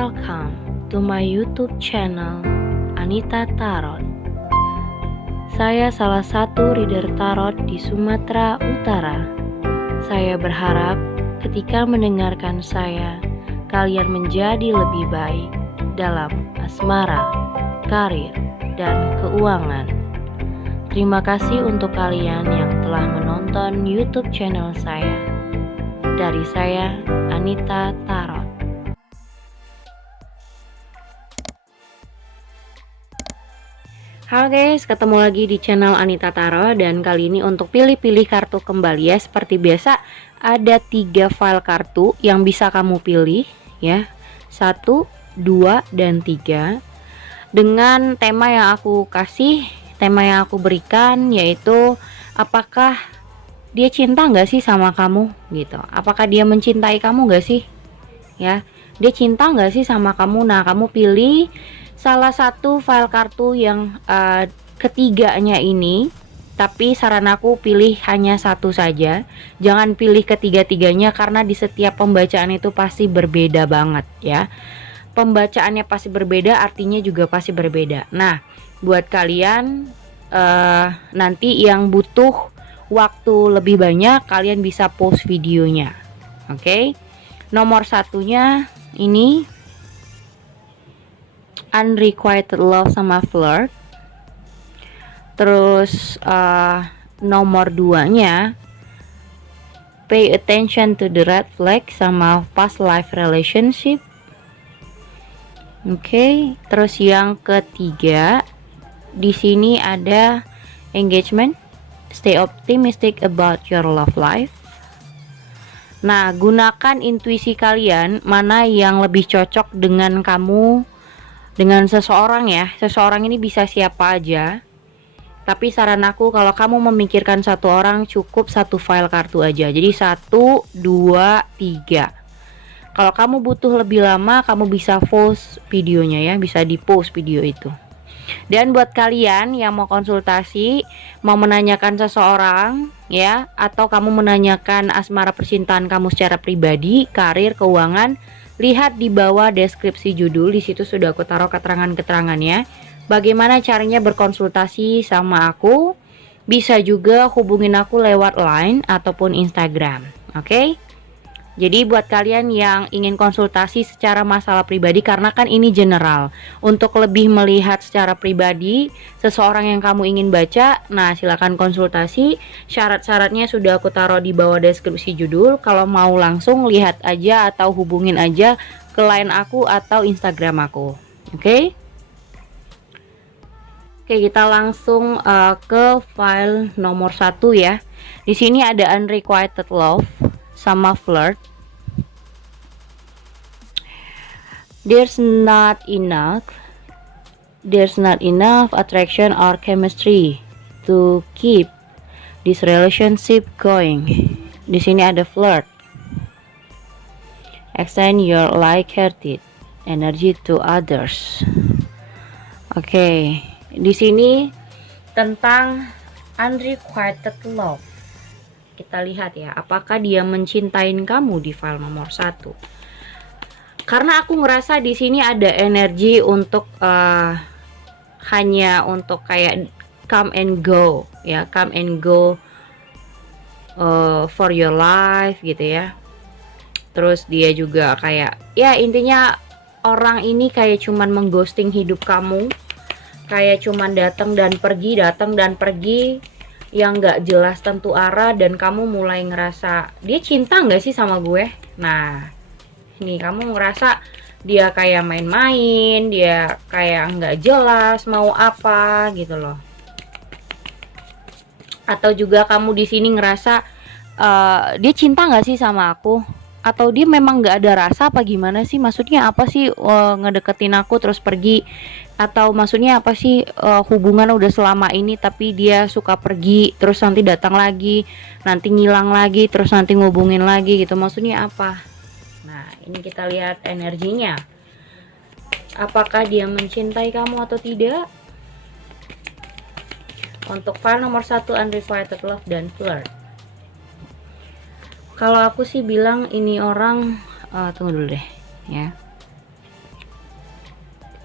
welcome to my YouTube channel Anita Tarot. Saya salah satu reader tarot di Sumatera Utara. Saya berharap ketika mendengarkan saya, kalian menjadi lebih baik dalam asmara, karir, dan keuangan. Terima kasih untuk kalian yang telah menonton YouTube channel saya. Dari saya, Anita Tarot. Halo guys, ketemu lagi di channel Anita Tarot. Dan kali ini untuk pilih-pilih kartu kembali ya. Seperti biasa, ada 3 file kartu yang bisa kamu pilih ya, 1, 2, dan 3. Dengan tema yang aku kasih, tema yang aku berikan, yaitu apakah dia cinta nggak sih sama kamu gitu. Apakah dia mencintai kamu nggak sih ya, dia cinta nggak sih sama kamu. Nah, kamu pilih salah satu file kartu yang ketiganya ini, tapi saran aku pilih hanya satu saja. Jangan pilih ketiga-tiganya karena di setiap pembacaan itu pasti berbeda banget ya. Pembacaannya pasti berbeda, artinya juga pasti berbeda. Nah, buat kalian nanti yang butuh waktu lebih banyak, kalian bisa pause videonya. Oke. Nomor satunya ini Unrequited Love sama Flirt. Terus nomor 2-nya Pay Attention to the Red Flag sama Past Life Relationship. Oke, terus yang ketiga di sini ada Engagement, Stay Optimistic about your love life. Nah, gunakan intuisi kalian mana yang lebih cocok dengan kamu, dengan seseorang ya. Seseorang ini bisa siapa aja, tapi saran aku kalau kamu memikirkan satu orang, cukup satu file kartu aja. Jadi 1, 2, 3. Kalau kamu butuh lebih lama, kamu bisa pause videonya ya, bisa di pause video itu. Dan buat kalian yang mau konsultasi, mau menanyakan seseorang ya, atau kamu menanyakan asmara percintaan kamu secara pribadi, karir, keuangan, lihat di bawah deskripsi judul. Di situ sudah aku taruh keterangan-keterangannya. Bagaimana caranya berkonsultasi sama aku? Bisa juga hubungin aku lewat Line ataupun Instagram. Oke? Jadi buat kalian yang ingin konsultasi secara masalah pribadi, karena kan ini general, untuk lebih melihat secara pribadi seseorang yang kamu ingin baca, nah silakan konsultasi. Syarat-syaratnya sudah aku taruh di bawah deskripsi judul. Kalau mau langsung lihat aja atau hubungin aja ke line aku atau Instagram aku. Oke? Oke, kita langsung ke file nomor 1 ya. Di sini ada Unrequited Love sama Flirt. There's not enough attraction or chemistry to keep this relationship going. Di sini ada Flirt. Extend your light-hearted energy to others. Oke, di sini tentang Unrequited Love. Kita lihat ya, apakah dia mencintai kamu di file nomor 1. Karena aku ngerasa di sini ada energi untuk hanya untuk kayak come and go ya, come and go for your life gitu ya. Terus dia juga kayak ya, intinya orang ini kayak cuman mengghosting hidup kamu, kayak cuman datang dan pergi yang nggak jelas tentu arah. Dan kamu mulai ngerasa dia cinta nggak sih sama gue. Nah, nih kamu ngerasa dia kayak main-main, dia kayak nggak jelas mau apa gitu loh. Atau juga kamu di sini ngerasa dia cinta nggak sih sama aku, atau dia memang nggak ada rasa apa gimana sih, maksudnya apa sih ngedeketin aku terus pergi, atau maksudnya apa sih hubungan udah selama ini tapi dia suka pergi terus nanti datang lagi, nanti ngilang lagi, terus nanti ngubungin lagi gitu, maksudnya apa. Nah, ini kita lihat energinya. Apakah dia mencintai kamu atau tidak? Untuk file nomor 1 Unrequited Love dan Flirt. Kalau aku sih bilang ini orang tunggu dulu deh ya.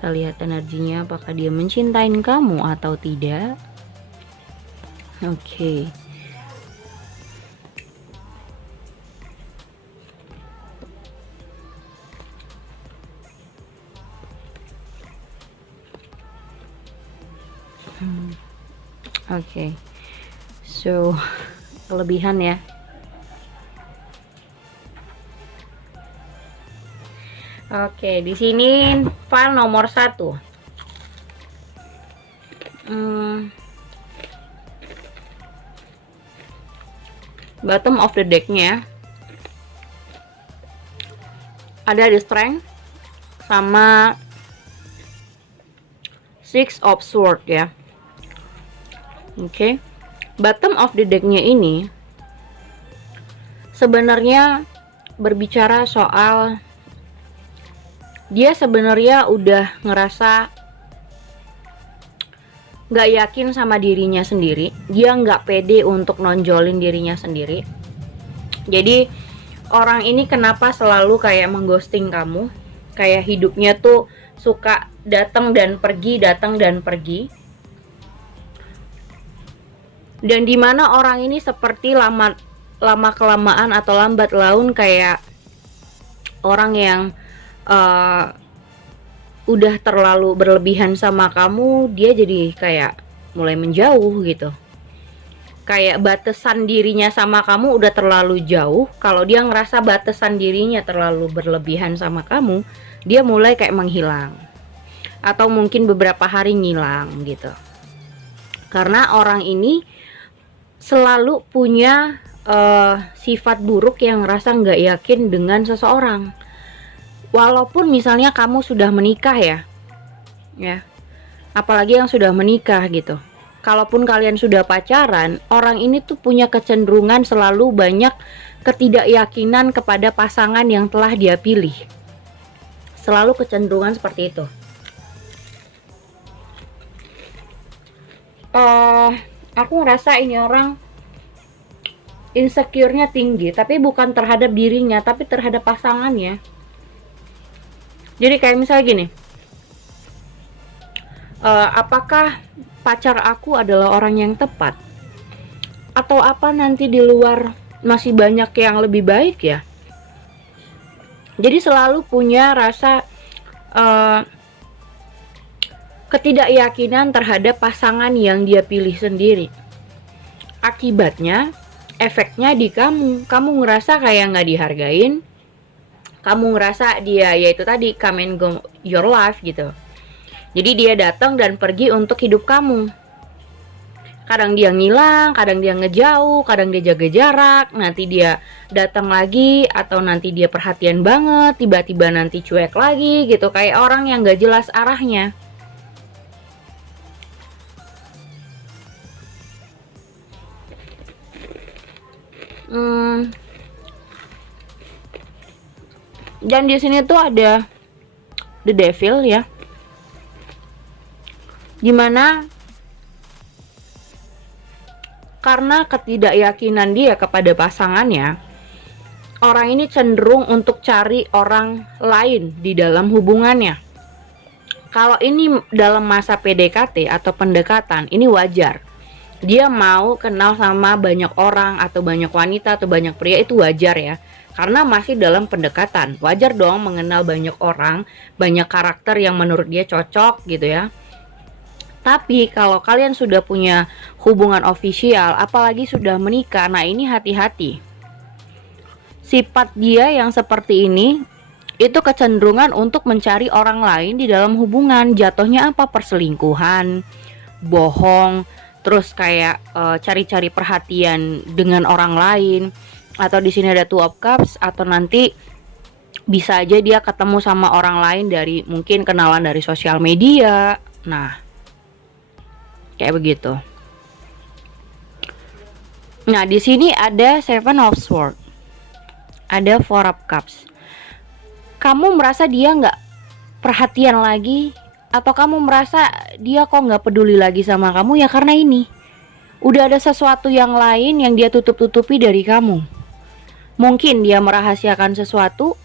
bisa lihat energinya, apakah dia mencintai kamu atau tidak. Oke. Oke. So, kelebihan ya. Oke, di sini file nomor 1. Bottom of the decknya ada di strength sama six of sword ya. Oke. Bottom of the decknya ini sebenarnya berbicara soal dia sebenarnya udah ngerasa nggak yakin sama dirinya sendiri, dia nggak pede untuk nonjolin dirinya sendiri. Jadi orang ini kenapa selalu kayak mengghosting kamu, kayak hidupnya tuh suka datang dan pergi, datang dan pergi. Dan dimana orang ini seperti lama kelamaan atau lambat laun kayak orang yang udah terlalu berlebihan sama kamu, dia jadi kayak mulai menjauh gitu. Kayak batasan dirinya sama kamu udah terlalu jauh. Kalau dia ngerasa batasan dirinya terlalu berlebihan sama kamu, dia mulai kayak menghilang. Atau mungkin beberapa hari ngilang gitu. Karena orang ini selalu punya sifat buruk yang ngerasa nggak yakin dengan seseorang. Walaupun misalnya kamu sudah menikah ya, apalagi yang sudah menikah gitu. Kalaupun kalian sudah pacaran, orang ini tuh punya kecenderungan selalu banyak ketidakyakinan kepada pasangan yang telah dia pilih. Selalu kecenderungan seperti itu. Aku ngerasa ini orang insecure-nya tinggi, tapi bukan terhadap dirinya, tapi terhadap pasangannya. Jadi kayak misalnya gini, apakah pacar aku adalah orang yang tepat? Atau apa nanti di luar masih banyak yang lebih baik ya? Jadi selalu punya rasa ketidakyakinan terhadap pasangan yang dia pilih sendiri. Akibatnya, efeknya di kamu ngerasa kayak nggak dihargain. Kamu ngerasa dia yaitu tadi come and go your life gitu. Jadi dia datang dan pergi untuk hidup kamu. Kadang dia ngilang, kadang dia ngejauh, kadang dia jaga jarak, nanti dia datang lagi, atau nanti dia perhatian banget, tiba-tiba nanti cuek lagi gitu, kayak orang yang gak jelas arahnya. Dan di sini tuh ada the devil ya, dimana karena ketidakyakinan dia kepada pasangannya, orang ini cenderung untuk cari orang lain di dalam hubungannya. Kalau ini dalam masa PDKT atau pendekatan, ini wajar. Dia mau kenal sama banyak orang atau banyak wanita atau banyak pria, itu wajar ya. Karena masih dalam pendekatan, wajar dong mengenal banyak orang, banyak karakter yang menurut dia cocok gitu ya. Tapi kalau kalian sudah punya hubungan ofisial, apalagi sudah menikah, nah ini hati-hati. Sifat dia yang seperti ini, itu kecenderungan untuk mencari orang lain di dalam hubungan. Jatuhnya apa? Perselingkuhan, bohong, terus kayak cari-cari perhatian dengan orang lain. Atau di sini ada Two of Cups, atau nanti bisa aja dia ketemu sama orang lain dari mungkin kenalan dari sosial media. Nah, kayak begitu. Nah, di sini ada Seven of Swords, ada Four of Cups. Kamu merasa dia nggak perhatian lagi, atau kamu merasa dia kok nggak peduli lagi sama kamu, ya karena ini udah ada sesuatu yang lain yang dia tutup-tutupi dari kamu. Mungkin dia merahasiakan sesuatu,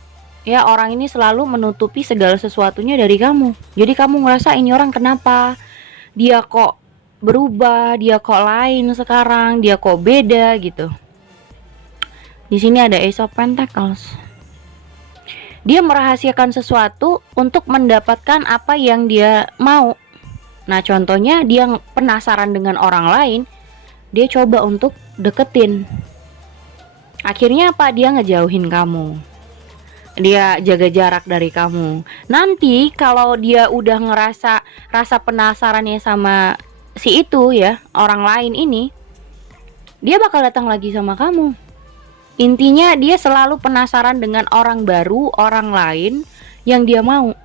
Ya, orang ini selalu menutupi segala sesuatunya dari kamu. Jadi kamu ngerasa ini orang kenapa? Dia kok berubah, dia kok lain sekarang, dia kok beda gitu. Di sini ada Ace of Pentacles. Dia merahasiakan sesuatu untuk mendapatkan apa yang dia mau. Nah, contohnya dia penasaran dengan orang lain, dia coba untuk deketin. Akhirnya apa? Dia ngejauhin kamu. Dia jaga jarak dari kamu. Nanti kalau dia udah ngerasa rasa penasarannya sama si itu ya, orang lain ini, dia bakal datang lagi sama kamu. Intinya dia selalu penasaran dengan orang baru, orang lain yang dia mau.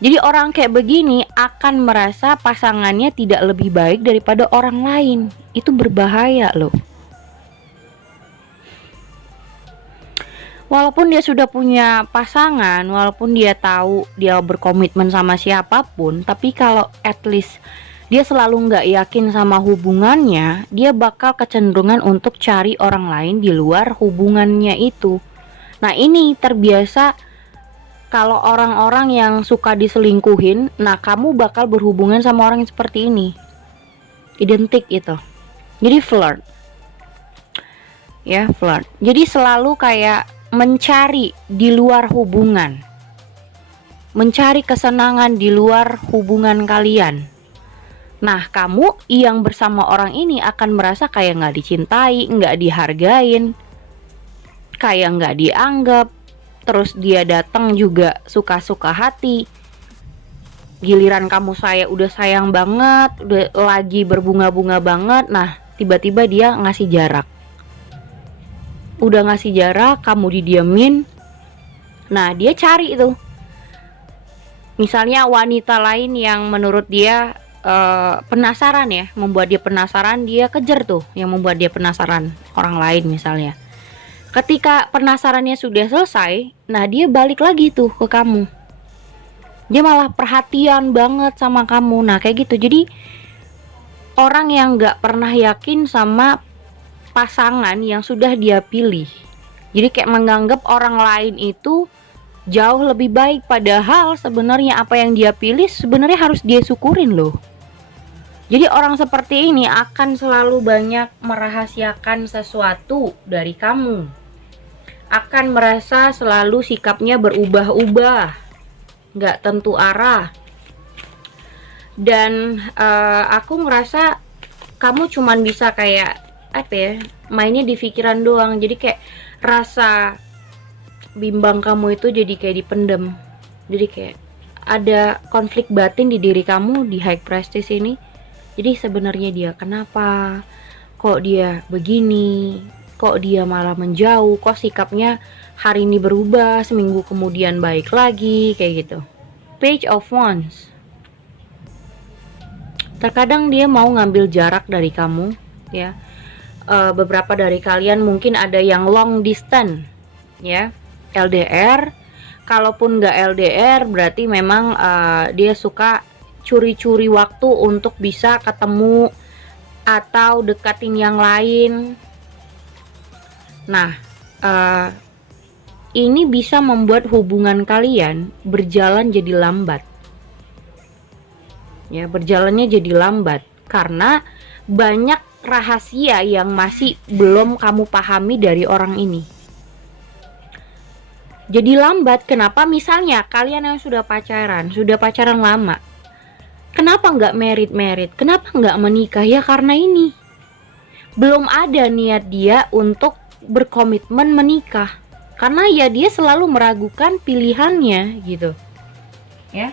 Jadi orang kayak begini akan merasa pasangannya tidak lebih baik daripada orang lain. Itu berbahaya loh. Walaupun dia sudah punya pasangan, walaupun dia tahu dia berkomitmen sama siapapun, tapi kalau at least dia selalu nggak yakin sama hubungannya, dia bakal kecenderungan untuk cari orang lain di luar hubungannya itu. Nah, ini terbiasa kalau orang-orang yang suka diselingkuhin, nah kamu bakal berhubungan sama orang yang seperti ini. Identik itu. Jadi flirt. Ya, flirt. Jadi selalu kayak mencari di luar hubungan, mencari kesenangan di luar hubungan kalian. Nah, kamu yang bersama orang ini akan merasa kayak nggak dicintai, nggak dihargain, kayak nggak dianggap. Terus dia datang juga suka-suka hati. Giliran kamu udah sayang banget, udah lagi berbunga-bunga banget, nah tiba-tiba dia ngasih jarak. Udah ngasih jarak, kamu didiemin. Nah, dia cari itu. Misalnya wanita lain yang menurut dia penasaran ya, membuat dia penasaran, dia kejar tuh yang membuat dia penasaran, orang lain misalnya. Ketika penasarannya sudah selesai, nah dia balik lagi tuh ke kamu. Dia malah perhatian banget sama kamu. Nah, kayak gitu. Jadi orang yang gak pernah yakin sama pasangan yang sudah dia pilih. Jadi kayak menganggap orang lain itu jauh lebih baik, padahal sebenarnya apa yang dia pilih sebenarnya harus dia syukurin loh. Jadi orang seperti ini akan selalu banyak merahasiakan sesuatu dari kamu. Akan merasa selalu sikapnya berubah-ubah, gak tentu arah. Dan aku ngerasa kamu cuman bisa kayak apa ya, mainnya di pikiran doang. Jadi kayak rasa bimbang kamu itu jadi kayak dipendem. Jadi kayak ada konflik batin di diri kamu di High Priestess ini. Jadi sebenarnya dia kenapa? Kok dia begini? Kok dia malah menjauh? Kok sikapnya hari ini berubah, seminggu kemudian baik lagi, kayak gitu. Page of Wands. Terkadang dia mau ngambil jarak dari kamu, ya. Beberapa dari kalian mungkin ada yang long distance, ya, LDR. Kalaupun nggak LDR, berarti memang dia suka curi-curi waktu untuk bisa ketemu atau dekatin yang lain. Nah, ini bisa membuat hubungan kalian berjalan jadi lambat. Ya, berjalannya jadi lambat karena banyak rahasia yang masih belum kamu pahami dari orang ini. Jadi lambat, kenapa? Misalnya kalian yang sudah pacaran lama, kenapa nggak merit? Kenapa nggak menikah? Ya karena ini belum ada niat dia untuk berkomitmen menikah. Karena ya dia selalu meragukan pilihannya gitu. Ya.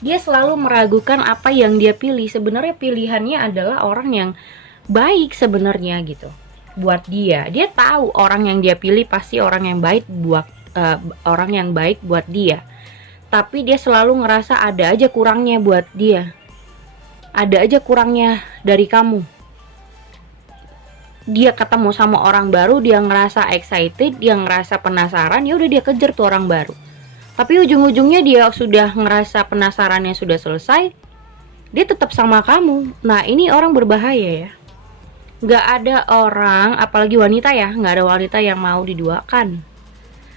Dia selalu meragukan apa yang dia pilih. Sebenarnya pilihannya adalah orang yang baik sebenarnya gitu. Buat dia tahu orang yang dia pilih pasti orang yang baik buat dia. Tapi dia selalu ngerasa ada aja kurangnya buat dia. Ada aja kurangnya dari kamu. Dia ketemu sama orang baru, dia ngerasa excited, dia ngerasa penasaran, ya udah dia kejar tuh orang baru. Tapi ujung-ujungnya dia sudah ngerasa penasarannya sudah selesai, dia tetap sama kamu. Nah, ini orang berbahaya ya. Gak ada orang, apalagi wanita ya, gak ada wanita yang mau diduakan.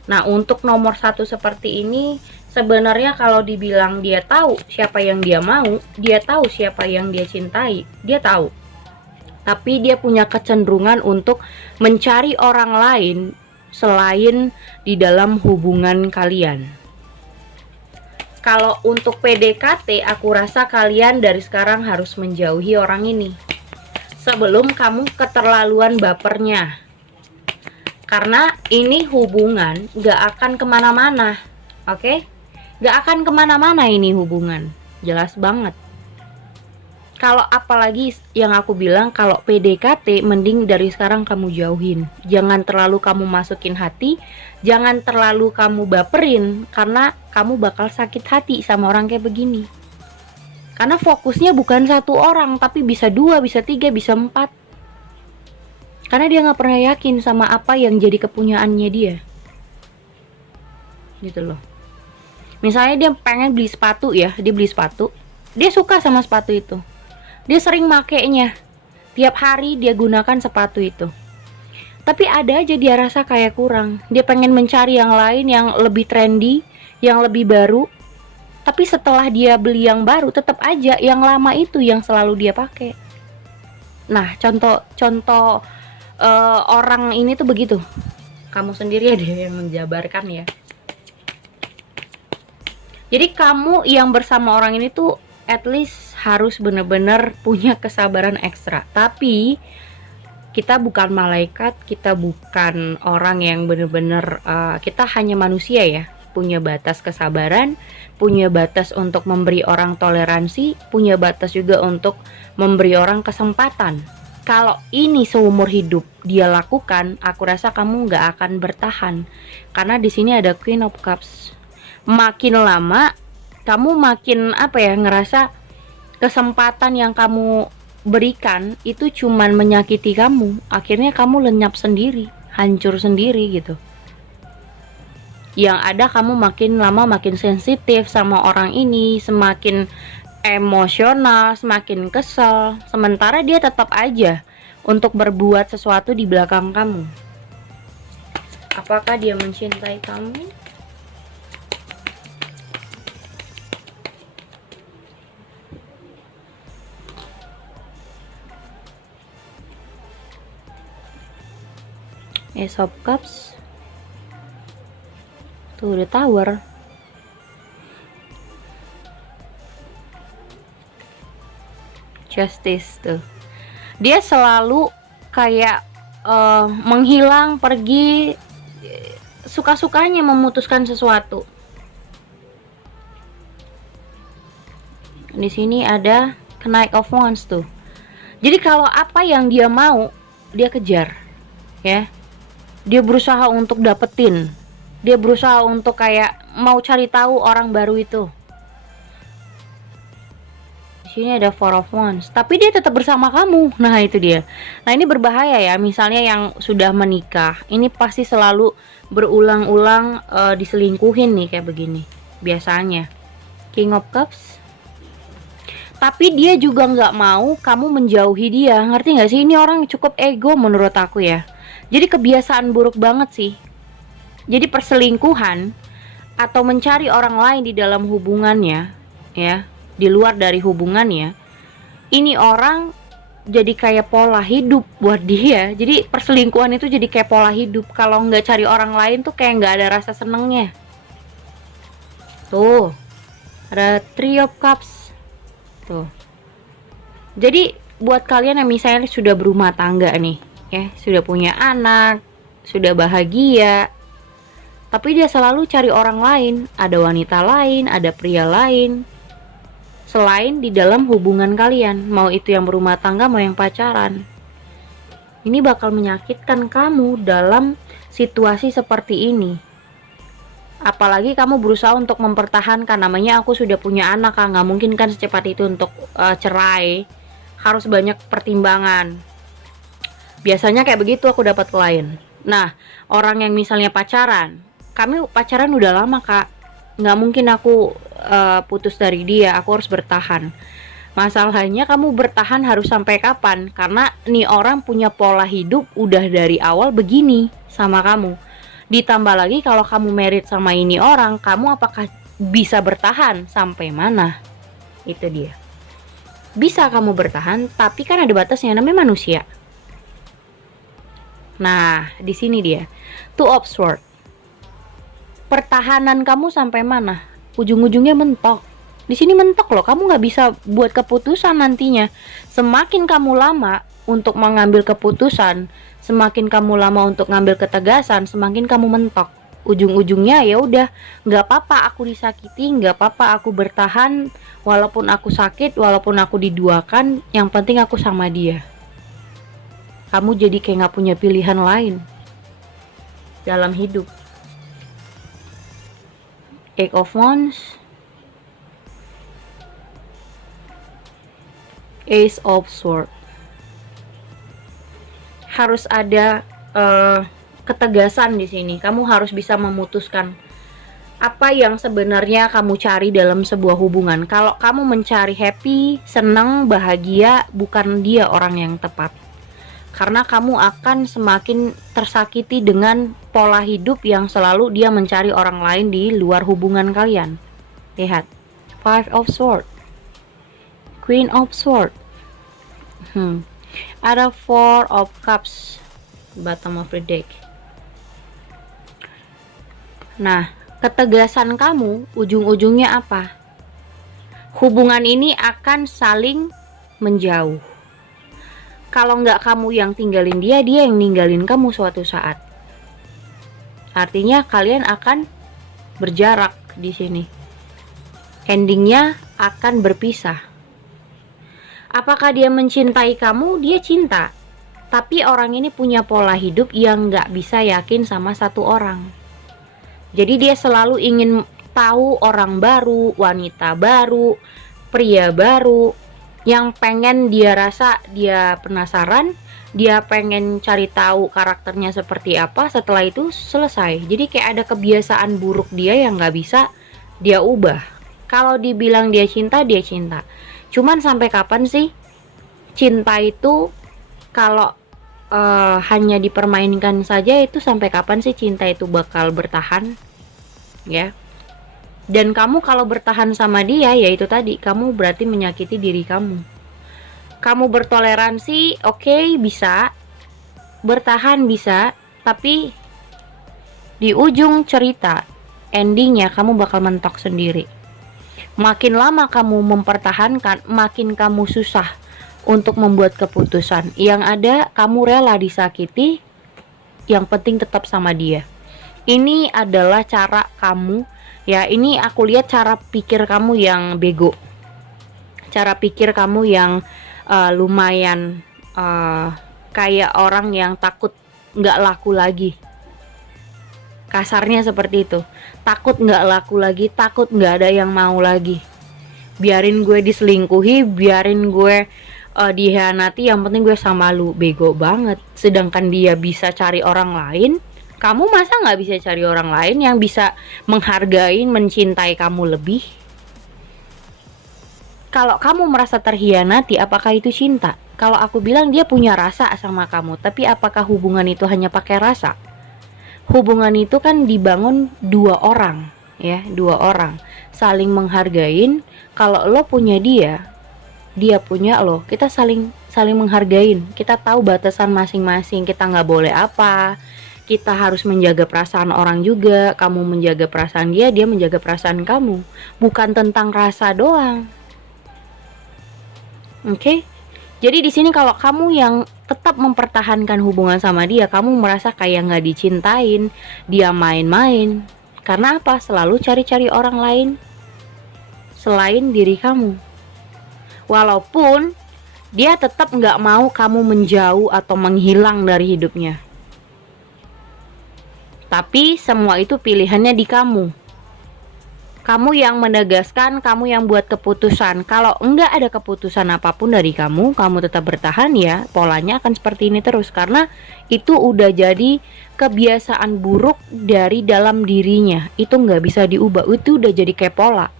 Nah, untuk nomor satu seperti ini, sebenarnya kalau dibilang dia tahu siapa yang dia mau, dia tahu siapa yang dia cintai, dia tahu. Tapi dia punya kecenderungan untuk mencari orang lain selain di dalam hubungan kalian. Kalau untuk PDKT, aku rasa kalian dari sekarang harus menjauhi orang ini sebelum kamu keterlaluan bapernya. Karena ini hubungan gak akan kemana-mana, oke? Gak akan kemana-mana ini hubungan, jelas banget. Kalau apalagi yang aku bilang, kalau PDKT mending dari sekarang kamu jauhin. Jangan terlalu kamu masukin hati, jangan terlalu kamu baperin, karena kamu bakal sakit hati sama orang kayak begini. Karena fokusnya bukan satu orang, tapi bisa 2, bisa 3, bisa 4. Karena dia gak pernah yakin sama apa yang jadi kepunyaannya dia. Gitu loh. Misalnya dia pengen beli sepatu ya, dia beli sepatu, dia suka sama sepatu itu, dia sering makainya, tiap hari dia gunakan sepatu itu. Tapi ada aja dia rasa kayak kurang, dia pengen mencari yang lain yang lebih trendy, yang lebih baru. Tapi setelah dia beli yang baru, tetap aja yang lama itu yang selalu dia pakai. Nah, contoh orang ini tuh begitu. Kamu sendiri ada yang menjabarkan ya. Jadi kamu yang bersama orang ini tuh at least harus bener-bener punya kesabaran ekstra. Tapi kita bukan malaikat, kita bukan orang yang bener-bener kita hanya manusia ya. Punya batas kesabaran, punya batas untuk memberi orang toleransi, punya batas juga untuk memberi orang kesempatan. Kalau ini seumur hidup dia lakukan, aku rasa kamu nggak akan bertahan. Karena di sini ada Queen of Cups. Makin lama kamu makin ngerasa kesempatan yang kamu berikan itu cuman menyakiti kamu. Akhirnya kamu lenyap sendiri, hancur sendiri gitu. Yang ada kamu makin lama makin sensitif sama orang ini, semakin emosional, semakin kesel. Sementara dia tetap aja untuk berbuat sesuatu di belakang kamu. Apakah dia mencintai kamu? Ace of Cups. Tuh the Tower. Justice tuh. Dia selalu kayak menghilang, pergi, suka-sukanya memutuskan sesuatu. Di sini ada Knight of Wands tuh. Jadi kalau apa yang dia mau, dia kejar, ya. Dia berusaha untuk dapetin. Dia berusaha untuk kayak mau cari tahu orang baru itu. Di sini ada Four of Wands, tapi dia tetap bersama kamu. Nah, itu dia. Nah, ini berbahaya ya. Misalnya yang sudah menikah, ini pasti selalu berulang-ulang diselingkuhin nih kayak begini. Biasanya. King of Cups. Tapi dia juga nggak mau kamu menjauhi dia. Ngerti nggak sih? Ini orang cukup ego menurut aku ya. Jadi kebiasaan buruk banget sih. Jadi perselingkuhan atau mencari orang lain di dalam hubungannya, ya, di luar dari hubungannya, ini orang jadi kayak pola hidup buat dia. Jadi perselingkuhan itu jadi kayak pola hidup. Kalau nggak cari orang lain tuh kayak nggak ada rasa senengnya. Tuh, ada Three of Cups. Tuh. Jadi buat kalian yang misalnya sudah berumah tangga nih, ya, sudah punya anak, sudah bahagia, tapi dia selalu cari orang lain, ada wanita lain, ada pria lain, selain di dalam hubungan kalian, mau itu yang berumah tangga, mau yang pacaran. Ini bakal menyakitkan kamu dalam situasi seperti ini. Apalagi kamu berusaha untuk mempertahankan, namanya aku sudah punya anak, nggak mungkin kan secepat itu untuk cerai, harus banyak pertimbangan. Biasanya kayak begitu aku dapat klien. Nah, orang yang misalnya pacaran, kami pacaran udah lama kak, nggak mungkin aku putus dari dia, aku harus bertahan. Masalahnya kamu bertahan harus sampai kapan? Karena nih orang punya pola hidup udah dari awal begini sama kamu. Ditambah lagi kalau kamu married sama ini orang, kamu apakah bisa bertahan sampai mana? Itu dia. Bisa kamu bertahan, tapi kan ada batasnya, namanya manusia. Nah, di sini dia. Two of Swords. Pertahanan kamu sampai mana? Ujung-ujungnya mentok. Di sini mentok loh, kamu nggak bisa buat keputusan nantinya. Semakin kamu lama untuk mengambil keputusan, semakin kamu lama untuk ngambil ketegasan, semakin kamu mentok. Ujung-ujungnya ya udah, nggak apa-apa aku disakiti, nggak apa-apa aku bertahan, walaupun aku sakit, walaupun aku diduakan, yang penting aku sama dia. Kamu jadi kayak nggak punya pilihan lain dalam hidup. Eight of Wands, Ace of Swords. Harus ada ketegasan di sini. Kamu harus bisa memutuskan apa yang sebenarnya kamu cari dalam sebuah hubungan. Kalau kamu mencari happy, senang, bahagia, bukan dia orang yang tepat. Karena kamu akan semakin tersakiti dengan pola hidup yang selalu dia mencari orang lain di luar hubungan kalian. Lihat, Five of Swords, Queen of Swords, ada Four of Cups, bottom of the deck. Nah, ketegasan kamu ujung-ujungnya apa? Hubungan ini akan saling menjauh. Kalau nggak kamu yang tinggalin dia, dia yang ninggalin kamu suatu saat. Artinya kalian akan berjarak di sini. Endingnya akan berpisah. Apakah dia mencintai kamu? Dia cinta. Tapi orang ini punya pola hidup yang nggak bisa yakin sama satu orang. Jadi dia selalu ingin tahu orang baru, wanita baru, pria baru, yang pengen dia rasa dia penasaran, dia pengen cari tahu karakternya seperti apa, setelah itu selesai. Jadi kayak ada kebiasaan buruk dia yang nggak bisa dia ubah. Kalau dibilang dia cinta, dia cinta. Cuman sampai kapan sih cinta itu? Kalau hanya dipermainkan saja, itu sampai kapan sih cinta itu bakal bertahan? Ya. Dan kamu kalau bertahan sama dia, ya itu tadi, kamu berarti menyakiti diri kamu. Kamu bertoleransi, oke, bisa. Bertahan bisa, tapi di ujung cerita, endingnya kamu bakal mentok sendiri. Makin lama kamu mempertahankan, makin kamu susah untuk membuat keputusan. Yang ada, kamu rela disakiti, yang penting tetap sama dia. Ini adalah cara kamu. Ya, ini aku lihat cara pikir kamu yang bego. Cara pikir kamu yang lumayan kayak orang yang takut nggak laku lagi. Kasarnya seperti itu. Takut nggak laku lagi, takut nggak ada yang mau lagi. Biarin gue diselingkuhi, biarin gue dihianati, yang penting gue sama lu. Bego banget. Sedangkan dia bisa cari orang lain. Kamu masa nggak bisa cari orang lain yang bisa menghargai, mencintai kamu lebih? Kalau kamu merasa terhianati, apakah itu cinta? Kalau aku bilang dia punya rasa sama kamu, tapi apakah hubungan itu hanya pakai rasa? Hubungan itu kan dibangun dua orang, ya, dua orang saling menghargain. Kalau lo punya dia, dia punya lo, kita saling menghargain. Kita tahu batasan masing-masing, kita nggak boleh apa. Kita harus menjaga perasaan orang juga. Kamu menjaga perasaan dia, dia menjaga perasaan kamu. Bukan tentang rasa doang. Oke? Jadi di sini kalau kamu yang tetap mempertahankan hubungan sama dia, kamu merasa kayak nggak dicintain, dia main-main. Karena apa? Selalu cari-cari orang lain selain diri kamu. Walaupun dia tetap nggak mau kamu menjauh atau menghilang dari hidupnya. Tapi semua itu pilihannya di kamu. Kamu yang menegaskan, kamu yang buat keputusan. Kalau enggak ada keputusan apapun dari kamu, kamu tetap bertahan, ya polanya akan seperti ini terus. Karena itu udah jadi kebiasaan buruk dari dalam dirinya. Itu nggak bisa diubah, itu udah jadi kayak pola.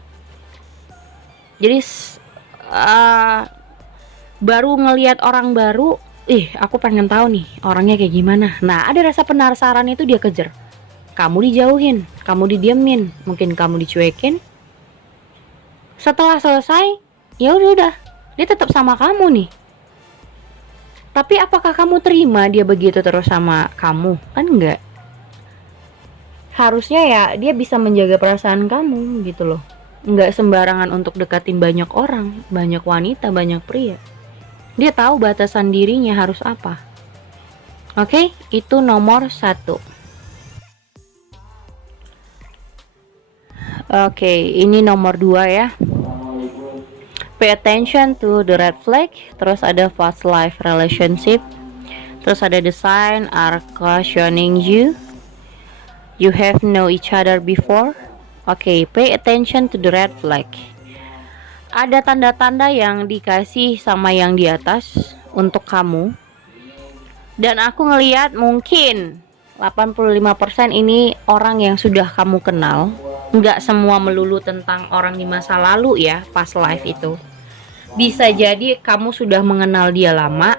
Jadi baru ngelihat orang baru, aku pengen tahu nih orangnya kayak gimana. Nah, ada rasa penasaran itu dia kejar. kamu dijauhin, kamu didiemin, mungkin kamu dicuekin. Setelah selesai, ya udah, dia tetap sama kamu nih. Tapi apakah kamu terima dia begitu terus sama kamu? Kan enggak. Harusnya ya dia bisa menjaga perasaan kamu gitu loh. Enggak sembarangan untuk deketin banyak orang, banyak wanita, banyak pria. Dia tahu batasan dirinya harus apa. Oke, itu nomor 1. Oke, ini nomor 2 ya. Pay attention to the red flag. Terus ada past life relationship. Terus ada the sign are cautioning you. You have know each other before. Oke, pay attention to the red flag. Ada tanda-tanda yang dikasih sama yang di atas untuk kamu. Dan aku ngelihat mungkin 85% ini orang yang sudah kamu kenal. Nggak semua melulu tentang orang di masa lalu ya, past life itu. Bisa jadi kamu sudah mengenal dia lama,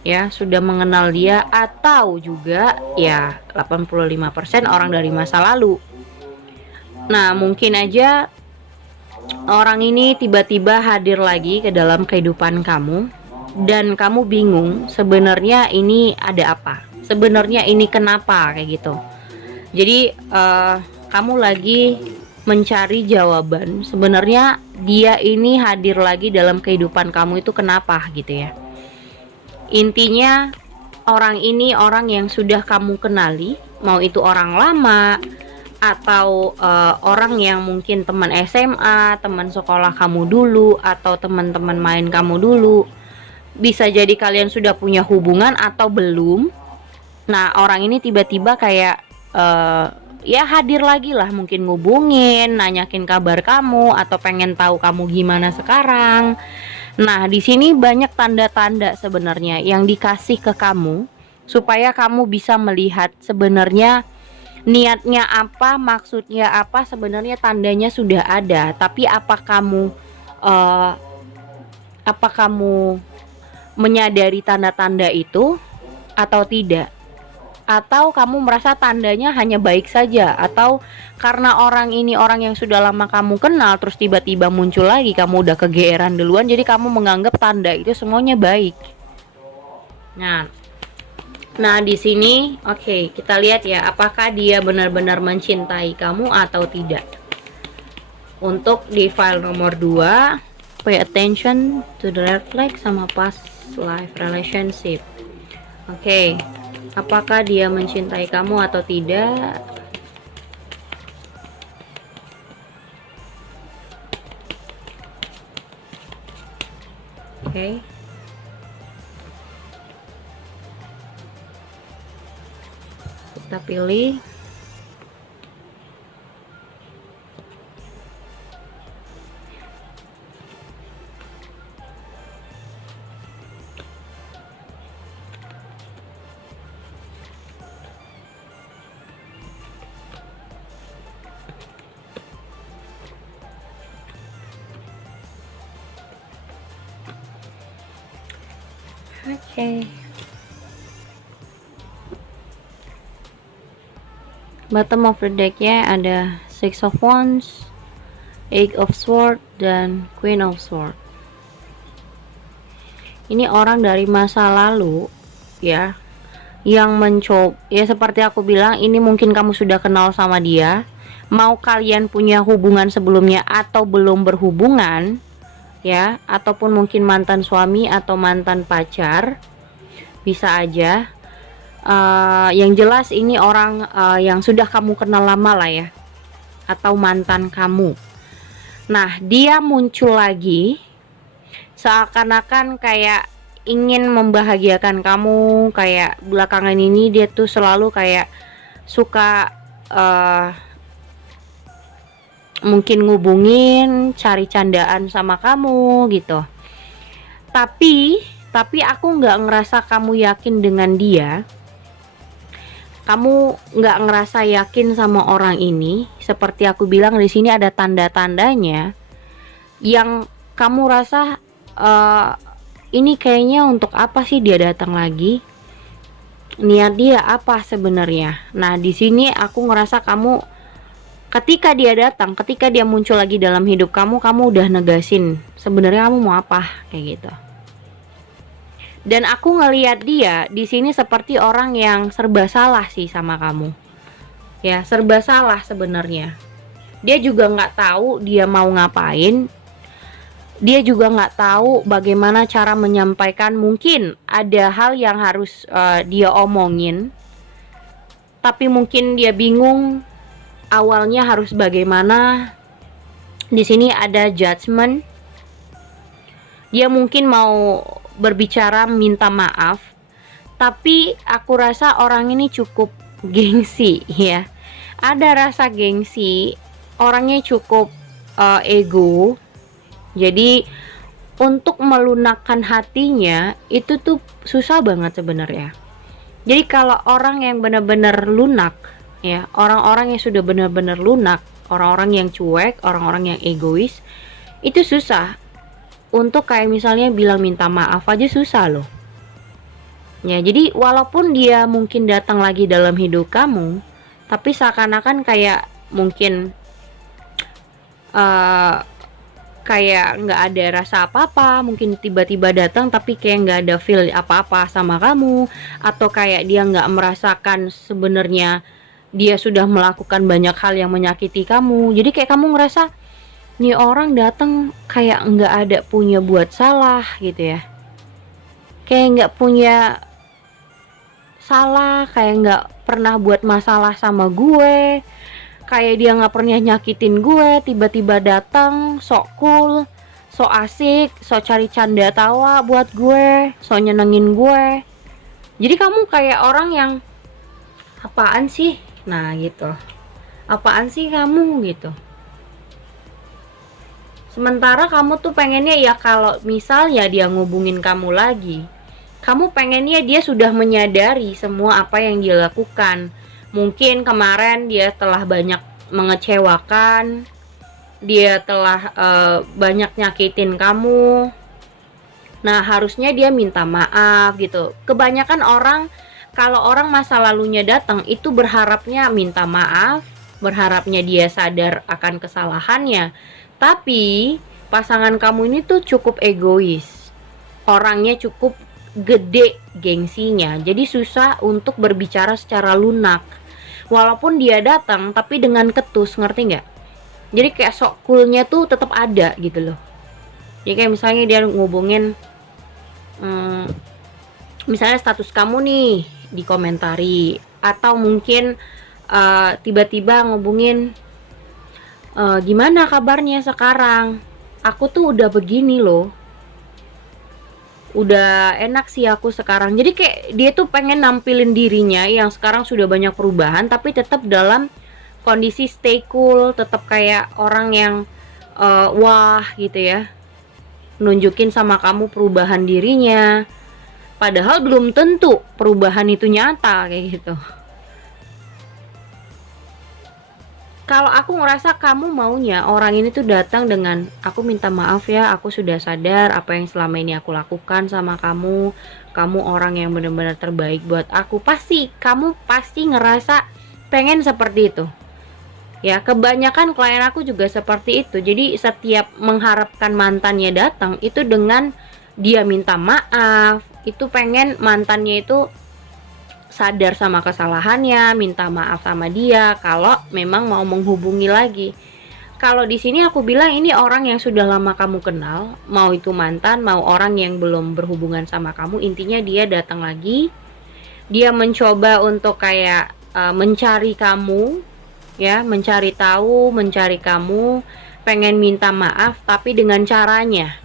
ya, sudah mengenal dia, atau juga ya 85% orang dari masa lalu. Nah, mungkin aja orang ini tiba-tiba hadir lagi ke dalam kehidupan kamu dan kamu bingung sebenarnya ini ada apa, sebenarnya ini kenapa kayak gitu. Jadi kamu lagi mencari jawaban sebenarnya dia ini hadir lagi dalam kehidupan kamu itu kenapa gitu ya. Intinya orang ini orang yang sudah kamu kenali, mau itu orang lama atau orang yang mungkin teman SMA, teman sekolah kamu dulu, atau teman-teman main kamu dulu. Bisa jadi kalian sudah punya hubungan atau belum. Nah, orang ini tiba-tiba kayak ya hadir lagi lah, mungkin ngubungin, nanyakin kabar kamu, atau pengen tahu kamu gimana sekarang. Nah, di sini banyak tanda-tanda sebenarnya yang dikasih ke kamu supaya kamu bisa melihat sebenarnya niatnya apa, maksudnya apa. Sebenarnya tandanya sudah ada, tapi apa kamu menyadari tanda-tanda itu atau tidak? Atau kamu merasa tandanya hanya baik saja, atau karena orang ini orang yang sudah lama kamu kenal terus tiba-tiba muncul lagi, kamu udah kegeeran duluan, jadi kamu menganggap tanda itu semuanya baik. Nah di sini oke, kita lihat ya apakah dia benar-benar mencintai kamu atau tidak. Untuk di file nomor 2, pay attention to the red flag sama past life relationship. Oke, apakah dia mencintai kamu atau tidak? Oke. Kita pilih. Oke. Bottom of the deck ya ada Six of Wands, Eight of Swords, dan Queen of Swords. Ini orang dari masa lalu ya, yang mencoba ya, seperti aku bilang, ini mungkin kamu sudah kenal sama dia, mau kalian punya hubungan sebelumnya atau belum berhubungan ya, ataupun mungkin mantan suami atau mantan pacar, bisa aja. Yang jelas ini orang yang sudah kamu kenal lama lah ya, atau mantan kamu. Nah, dia muncul lagi seakan-akan kayak ingin membahagiakan kamu. Kayak belakangan ini dia tuh selalu kayak suka mungkin ngubungin, cari candaan sama kamu gitu. Tapi aku nggak ngerasa kamu yakin dengan dia. Kamu nggak ngerasa yakin sama orang ini. Seperti aku bilang di sini ada tanda-tandanya yang kamu rasa ini kayaknya untuk apa sih dia datang lagi? niat dia apa sebenarnya. Nah, di sini aku ngerasa kamu ketika dia datang, ketika dia muncul lagi dalam hidup kamu, kamu udah negasin sebenarnya kamu mau apa kayak gitu. Dan aku ngelihat dia di sini seperti orang yang serba salah sih sama kamu. Ya, serba salah sebenarnya. Dia juga nggak tahu dia mau ngapain. Dia juga nggak tahu bagaimana cara menyampaikan. Mungkin ada hal yang harus dia omongin, tapi mungkin dia bingung awalnya harus bagaimana. Di sini ada judgment. Dia mungkin mau berbicara minta maaf, tapi aku rasa orang ini cukup gengsi ya. Ada rasa gengsi, orangnya cukup ego. Jadi untuk melunakkan hatinya itu tuh susah banget sebenarnya. Jadi kalau orang yang benar-benar lunak ya, orang-orang yang sudah benar-benar lunak, orang-orang yang cuek, orang-orang yang egois, itu susah. Untuk kayak misalnya bilang minta maaf aja susah loh. Ya, jadi walaupun dia mungkin datang lagi dalam hidup kamu, tapi seakan-akan kayak mungkin kayak nggak ada rasa apa-apa. Mungkin tiba-tiba datang tapi kayak nggak ada feel apa-apa sama kamu, atau kayak dia nggak merasakan sebenarnya dia sudah melakukan banyak hal yang menyakiti kamu. Jadi kayak kamu ngerasa nih orang datang kayak nggak ada punya buat salah gitu ya, kayak nggak punya salah, kayak nggak pernah buat masalah sama gue, kayak dia nggak pernah nyakitin gue. Tiba-tiba datang sok cool, sok asik, sok cari canda tawa buat gue, sok nyenengin gue. Jadi kamu kayak orang yang apaan sih, nah gitu, apaan sih kamu gitu. Sementara kamu tuh pengennya ya kalau misalnya dia ngubungin kamu lagi, kamu pengennya dia sudah menyadari semua apa yang dia lakukan. Mungkin kemarin dia telah banyak mengecewakan, dia telah banyak nyakitin kamu. Nah, harusnya dia minta maaf gitu. Kebanyakan orang, kalau orang masa lalunya datang, itu berharapnya minta maaf, berharapnya dia sadar akan kesalahannya. Tapi pasangan kamu ini tuh cukup egois, orangnya cukup gede gengsinya, jadi susah untuk berbicara secara lunak. Walaupun dia datang tapi dengan ketus, ngerti nggak? Jadi kayak sok coolnya tuh tetap ada gitu loh. Jadi kayak misalnya dia ngubungin misalnya status kamu nih dikomentari, atau mungkin tiba-tiba ngubungin gimana kabarnya sekarang, aku tuh udah begini loh, udah enak sih aku sekarang. Jadi kayak dia tuh pengen nampilin dirinya yang sekarang sudah banyak perubahan, tapi tetap dalam kondisi stay cool, tetap kayak orang yang wah gitu ya, nunjukin sama kamu perubahan dirinya, padahal belum tentu perubahan itu nyata kayak gitu. Kalau aku ngerasa kamu maunya orang ini tuh datang dengan aku minta maaf ya, aku sudah sadar apa yang selama ini aku lakukan sama kamu. Kamu orang yang benar-benar terbaik buat aku. Kamu pasti ngerasa pengen seperti itu. Ya, kebanyakan klien aku juga seperti itu. Jadi setiap mengharapkan mantannya datang itu dengan dia minta maaf, itu pengen mantannya itu sadar sama kesalahannya, minta maaf sama dia kalau memang mau menghubungi lagi. Kalau di sini aku bilang ini orang yang sudah lama kamu kenal, mau itu mantan, mau orang yang belum berhubungan sama kamu, intinya dia datang lagi. Dia mencoba untuk kayak mencari kamu, ya, mencari tahu, mencari kamu, pengen minta maaf tapi dengan caranya.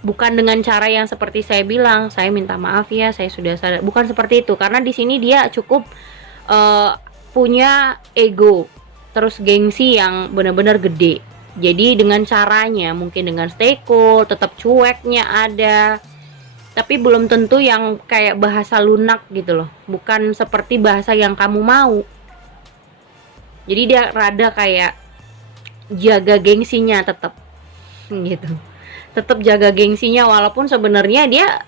Bukan dengan cara yang seperti saya bilang, saya minta maaf ya, saya sudah sadar. Bukan seperti itu, karena di sini dia cukup punya ego, terus gengsi yang benar-benar gede. Jadi dengan caranya, mungkin dengan stay cool, tetap cueknya ada, tapi belum tentu yang kayak bahasa lunak gitu loh. Bukan seperti bahasa yang kamu mau. Jadi dia rada kayak jaga gengsinya tetap gitu. Tetap jaga gengsinya walaupun sebenarnya dia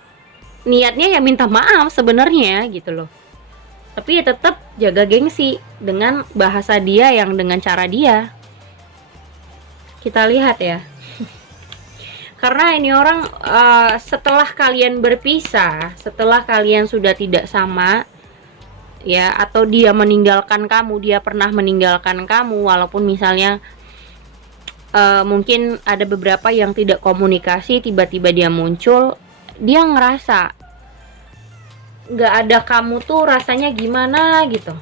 niatnya ya minta maaf sebenarnya gitu loh. Tapi ya tetap jaga gengsi dengan bahasa dia yang dengan cara dia. Kita lihat ya. Karena ini orang setelah kalian berpisah, setelah kalian sudah tidak sama ya, atau dia meninggalkan kamu, dia pernah meninggalkan kamu, walaupun misalnya mungkin ada beberapa yang tidak komunikasi, tiba-tiba dia muncul, dia ngerasa nggak ada kamu tuh rasanya gimana gitu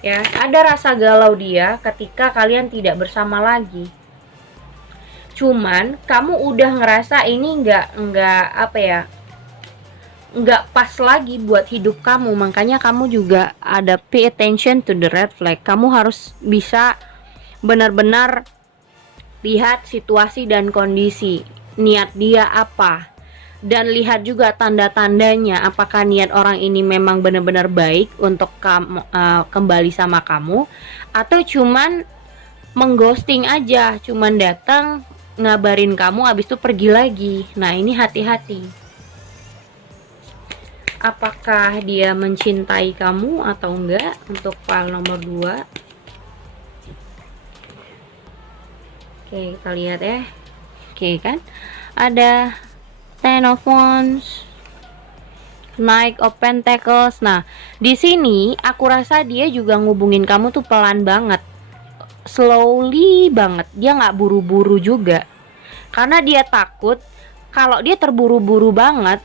ya. Ada rasa galau dia ketika kalian tidak bersama lagi. Cuman kamu udah ngerasa ini nggak apa ya, nggak pas lagi buat hidup kamu. Makanya kamu juga ada pay attention to the red flag. Kamu harus bisa benar-benar lihat situasi dan kondisi, niat dia apa, dan lihat juga tanda-tandanya, apakah niat orang ini memang benar-benar baik untuk kamu, kembali sama kamu, atau cuman mengghosting aja, cuman datang ngabarin kamu abis itu pergi lagi. Nah ini hati-hati, apakah dia mencintai kamu atau enggak. Untuk file nomor 2, oke kita lihat ya. Oke kan, ada Ten of Wands, Knight of Pentacles. Nah, di sini aku rasa dia juga ngubungin kamu tuh pelan banget, slowly banget. Dia nggak buru-buru juga, karena dia takut kalau dia terburu-buru banget,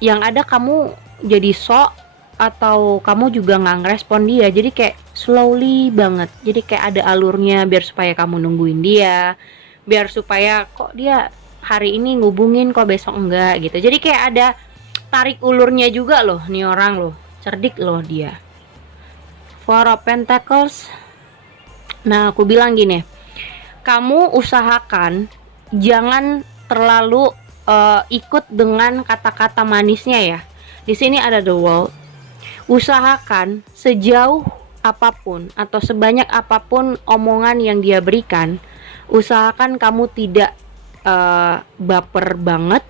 yang ada kamu jadi sok, atau kamu juga nggak ngerespon dia. Jadi kayak slowly banget. Jadi kayak ada alurnya, biar supaya kamu nungguin dia, biar supaya kok dia hari ini ngubungin kok besok enggak gitu. Jadi kayak ada tarik ulurnya juga loh, nih orang loh, cerdik loh dia. Four of Pentacles. Nah aku bilang gini, kamu usahakan jangan terlalu ikut dengan kata-kata manisnya ya. Di sini ada the world. Usahakan sejauh apapun atau sebanyak apapun omongan yang dia berikan, usahakan kamu tidak baper banget,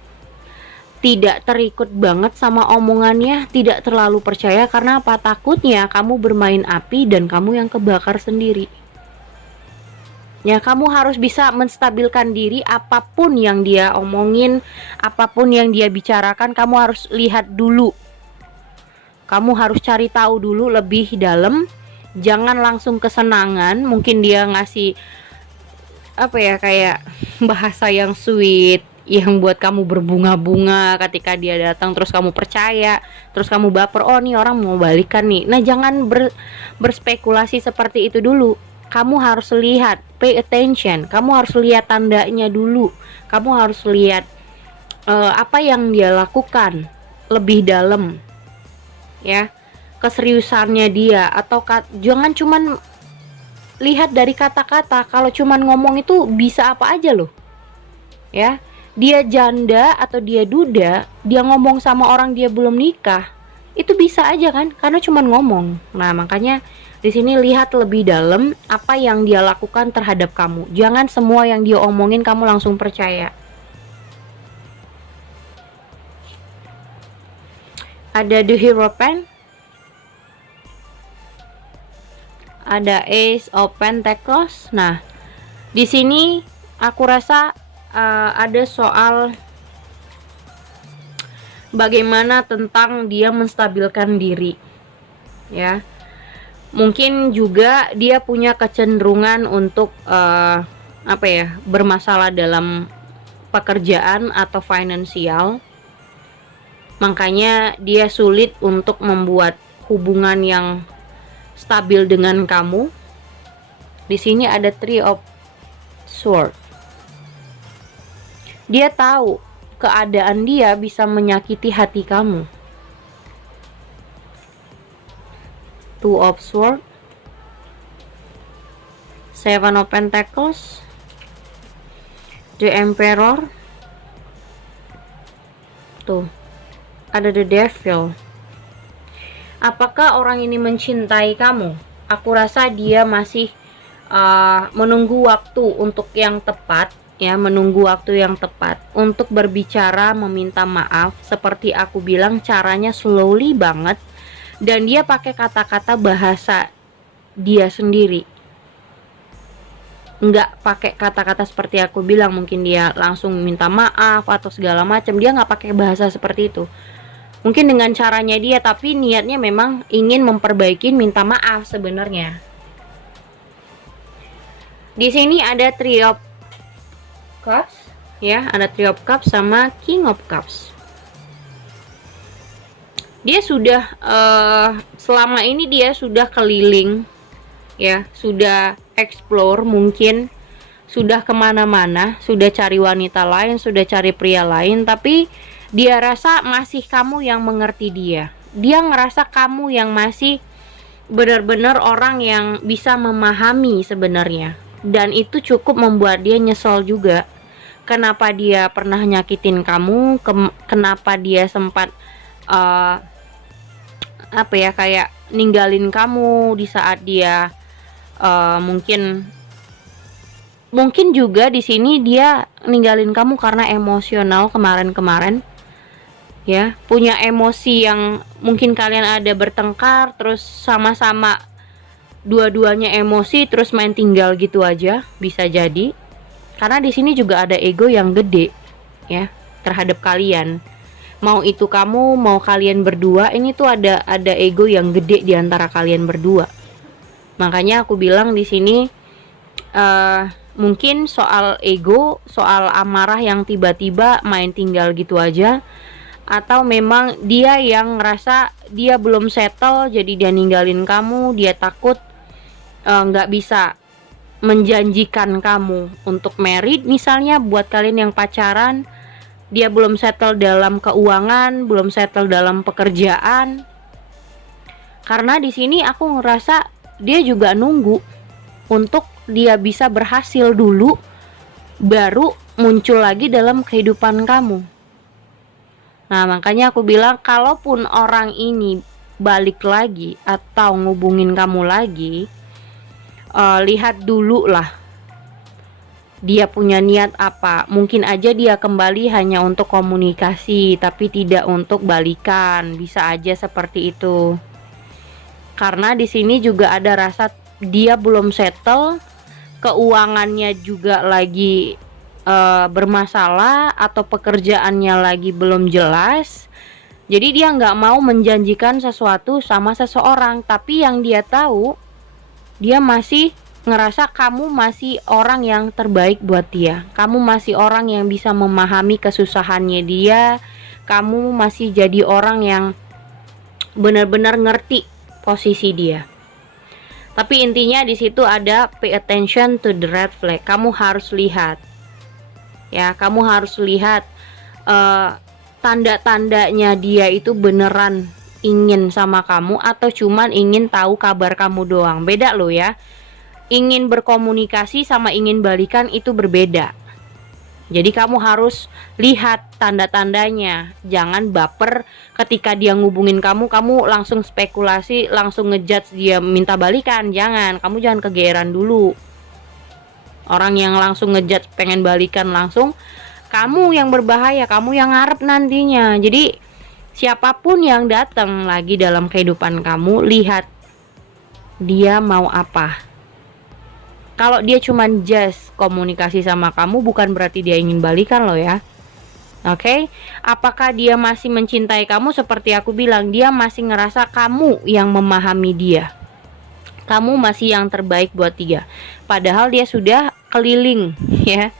tidak terikut banget sama omongannya, tidak terlalu percaya. Karena apa? Takutnya kamu bermain api dan kamu yang kebakar sendiri. Ya, kamu harus bisa menstabilkan diri. Apapun yang dia omongin, apapun yang dia bicarakan, kamu harus lihat dulu. Kamu harus cari tahu dulu lebih dalam. Jangan langsung kesenangan. Mungkin dia ngasih apa ya, kayak bahasa yang sweet, yang buat kamu berbunga-bunga ketika dia datang, terus kamu percaya, terus kamu baper, oh nih orang mau balikan nih. Nah jangan berspekulasi seperti itu dulu. Kamu harus lihat, pay attention. Kamu harus lihat tandanya dulu. Kamu harus lihat apa yang dia lakukan lebih dalam ya, keseriusannya dia. Atau jangan cuman lihat dari kata-kata. Kalau cuman ngomong itu bisa apa aja loh ya. Dia janda atau dia duda, dia ngomong sama orang dia belum nikah, itu bisa aja kan, karena cuman ngomong. Nah makanya di sini lihat lebih dalam apa yang dia lakukan terhadap kamu. Jangan semua yang dia omongin kamu langsung percaya. Ada the Hierophant, ada Ace of Pentacles. Nah di sini aku rasa ada soal bagaimana tentang dia menstabilkan diri ya. Mungkin juga dia punya kecenderungan untuk apa ya, bermasalah dalam pekerjaan atau finansial. Makanya dia sulit untuk membuat hubungan yang stabil dengan kamu. Di sini ada Three of Swords. Dia tahu keadaan dia bisa menyakiti hati kamu. Two of Swords, Seven of Pentacles, The Emperor. Tuh, ada The Devil. Apakah orang ini mencintai kamu? Aku rasa dia masih menunggu waktu untuk yang tepat ya, menunggu waktu yang tepat untuk berbicara, meminta maaf. Seperti aku bilang, caranya slowly banget, dan dia pakai kata-kata bahasa dia sendiri, nggak pakai kata-kata seperti aku bilang. Mungkin dia langsung minta maaf atau segala macam, dia nggak pakai bahasa seperti itu. Mungkin dengan caranya dia, tapi niatnya memang ingin memperbaiki, minta maaf sebenarnya. Di sini ada Three of Cups, ya, ada Three of Cups sama King of Cups. Dia sudah selama ini dia sudah keliling, ya, sudah explore, mungkin sudah kemana-mana, sudah cari wanita lain, sudah cari pria lain, tapi dia rasa masih kamu yang mengerti dia. Dia ngerasa kamu yang masih benar-benar orang yang bisa memahami sebenarnya. Dan itu cukup membuat dia nyesel juga. Kenapa dia pernah nyakitin kamu, kenapa dia sempat kayak ninggalin kamu di saat dia mungkin juga di sini dia ninggalin kamu karena emosional kemarin-kemarin, ya, punya emosi yang mungkin kalian ada bertengkar, terus sama-sama dua-duanya emosi, terus main tinggal gitu aja, bisa jadi. Karena di sini juga ada ego yang gede, ya, terhadap kalian. Mau itu kamu, mau kalian berdua, ini tuh ada ego yang gede di antara kalian berdua. Makanya aku bilang di sini mungkin soal ego, soal amarah yang tiba-tiba main tinggal gitu aja, atau memang dia yang ngerasa dia belum settle, jadi dia ninggalin kamu. Dia takut nggak bisa menjanjikan kamu untuk married misalnya, buat kalian yang pacaran. Dia belum settle dalam keuangan, belum settle dalam pekerjaan. Karena di sini aku ngerasa dia juga nunggu untuk dia bisa berhasil dulu, baru muncul lagi dalam kehidupan kamu. Nah, makanya aku bilang, kalaupun orang ini balik lagi atau ngubungin kamu lagi, lihat dulu lah dia punya niat apa. Mungkin aja dia kembali hanya untuk komunikasi, tapi tidak untuk balikan. Bisa aja seperti itu. Karena di sini juga ada rasa dia belum settle, keuangannya juga lagi bermasalah, atau pekerjaannya lagi belum jelas. Jadi dia nggak mau menjanjikan sesuatu sama seseorang, tapi yang dia tahu, dia masih ngerasa kamu masih orang yang terbaik buat dia. Kamu masih orang yang bisa memahami kesusahannya dia. Kamu masih jadi orang yang benar-benar ngerti posisi dia. Tapi intinya di situ ada pay attention to the red flag. Kamu harus lihat, ya, kamu harus lihat tanda-tandanya dia itu beneran ingin sama kamu atau cuman ingin tahu kabar kamu doang. Beda loh ya. Ingin berkomunikasi sama ingin balikan itu berbeda. Jadi kamu harus lihat tanda-tandanya. Jangan baper ketika dia ngubungin kamu langsung spekulasi, langsung ngejudge dia minta balikan. Jangan, kamu jangan kegeeran dulu. Orang yang langsung ngejudge pengen balikan langsung, kamu yang berbahaya, kamu yang ngarep nantinya. Jadi siapapun yang datang lagi dalam kehidupan kamu, lihat dia mau apa. Kalau dia cuman just komunikasi sama kamu, bukan berarti dia ingin balikan loh ya. Oke, apakah dia masih mencintai kamu? Seperti aku bilang, dia masih ngerasa kamu yang memahami dia. Kamu masih yang terbaik buat dia. Padahal dia sudah keliling, ya.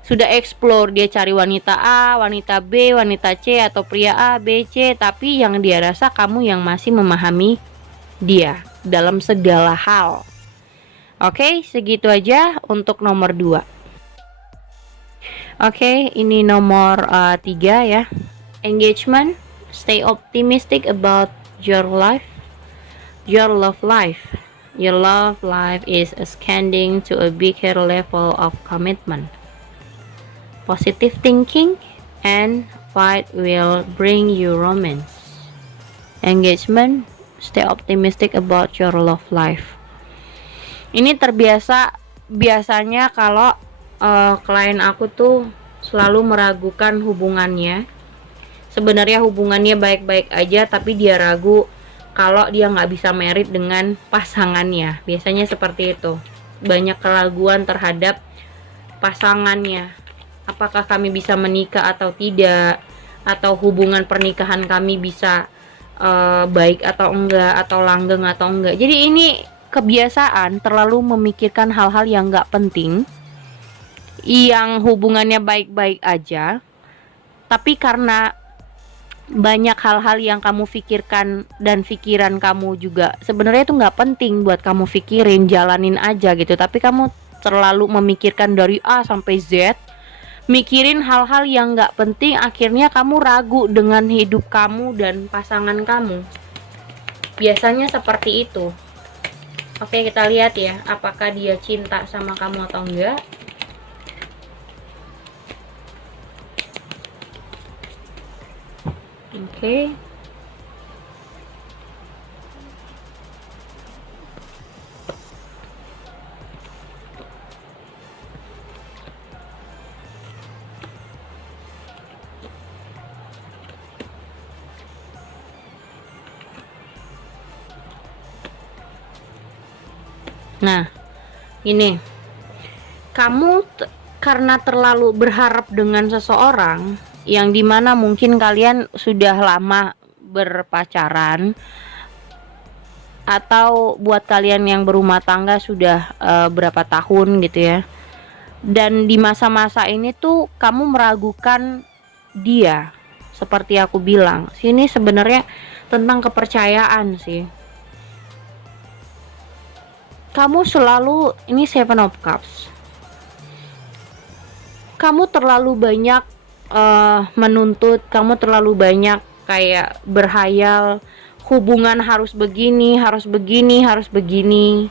Sudah explore, dia cari wanita A, wanita B, wanita C, atau pria A, B, C. Tapi yang dia rasa kamu yang masih memahami dia dalam segala hal. Oke, segitu aja untuk nomor 2. Oke, ini nomor 3 ya. Engagement, stay optimistic about your life, your love life. Your love life is ascending to a bigger level of commitment. Positive thinking and fight will bring you romance. Engagement, stay optimistic about your love life. Ini biasanya kalau klien aku tuh selalu meragukan hubungannya. Sebenarnya hubungannya baik-baik aja, tapi dia ragu kalau dia nggak bisa merit dengan pasangannya. Biasanya seperti itu. Banyak keraguan terhadap pasangannya. Apakah kami bisa menikah atau tidak, atau hubungan pernikahan kami bisa baik atau enggak, atau langgeng atau enggak. Jadi ini kebiasaan terlalu memikirkan hal-hal yang nggak penting, yang hubungannya baik-baik aja, tapi karena banyak hal-hal yang kamu pikirkan dan pikiran kamu juga sebenarnya itu nggak penting buat kamu pikirin, jalanin aja gitu, tapi kamu terlalu memikirkan dari A sampai Z, mikirin hal-hal yang nggak penting, akhirnya kamu ragu dengan hidup kamu dan pasangan kamu. Biasanya seperti itu. Oke, kita lihat ya, apakah dia cinta sama kamu atau enggak. Oke. Nah, ini kamu karena terlalu berharap dengan seseorang yang dimana mungkin kalian sudah lama berpacaran, atau buat kalian yang berumah tangga sudah berapa tahun gitu ya, dan di masa-masa ini tuh kamu meragukan dia. Seperti aku bilang, sini sebenarnya tentang kepercayaan sih. Kamu selalu, ini Seven of Cups, kamu terlalu banyak menuntut, kamu terlalu banyak kayak berhayal, hubungan harus begini, harus begini, harus begini.